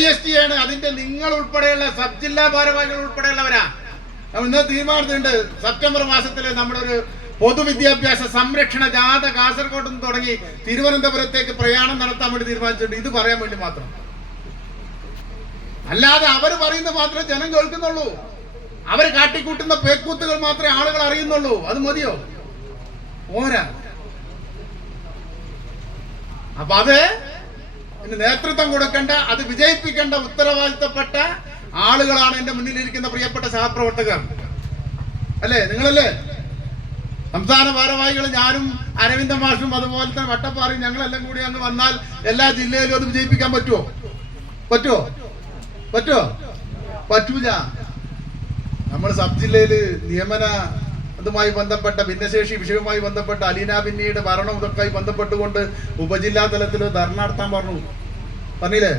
P S T ആണ്. അതിന്റെ നിങ്ങൾ ഉൾപ്പെടെയുള്ള സബ് ജില്ലാ ഭാരവാഹികൾ ഉൾപ്പെടെയുള്ളവരാ. ഇന്ന് തീരുമാനിച്ചിട്ടുണ്ട്. സെപ്റ്റംബർ മാസത്തിൽ നമ്മുടെ ഒരു പൊതുവിദ്യാഭ്യാസ സംരക്ഷണ ജാഥ കാസർഗോഡ് നിന്ന് തുടങ്ങി തിരുവനന്തപുരത്തേക്ക് പ്രയാണം നടത്താൻ വേണ്ടി തീരുമാനിച്ചിട്ടുണ്ട്. ഇത് പറയാൻ വേണ്ടി മാത്രം. അല്ലാതെ അവർ പറയുന്നത് മാത്രമേ ജനം കേൾക്കുന്നുള്ളൂ. അവർ കാട്ടിക്കൂട്ടുന്ന പേക്കൂത്തുകൾ മാത്രമേ ആളുകൾ അറിയുന്നുള്ളൂ. അത് മതിയോ? ഓരാ അപ്പൊ അത് നേതൃത്വം കൊടുക്കേണ്ട അത് വിജയിപ്പിക്കേണ്ട ഉത്തരവാദിത്തപ്പെട്ട ആളുകളാണ് എന്റെ മുന്നിലിരിക്കുന്ന പ്രിയപ്പെട്ട സഹപ്രവർത്തകർ. അല്ലേ? നിങ്ങളല്ലേ? സംസ്ഥാന ഭാരവാഹികൾ ഞാനും അരവിന്ദ മാഷും അതുപോലെ തന്നെ വട്ടപ്പാറയും ഞങ്ങളെല്ലാം കൂടി അങ്ങ് വന്നാൽ എല്ലാ ജില്ലയിലും അത് വിജയിപ്പിക്കാൻ പറ്റുമോ പറ്റുമോ പറ്റുമോ പറ്റൂല. നമ്മൾ സബ് ജില്ലയിൽ നിയമന അതുമായി ബന്ധപ്പെട്ട ഭിന്നശേഷി വിഷയവുമായി ബന്ധപ്പെട്ട അലീന ബിന്നിയുടെ ഭരണം ഇതൊക്കെ ബന്ധപ്പെട്ടുകൊണ്ട് ഉപജില്ലാ തലത്തിൽ ധർണ നടത്താൻ പറഞ്ഞു. പറഞ്ഞില്ലേ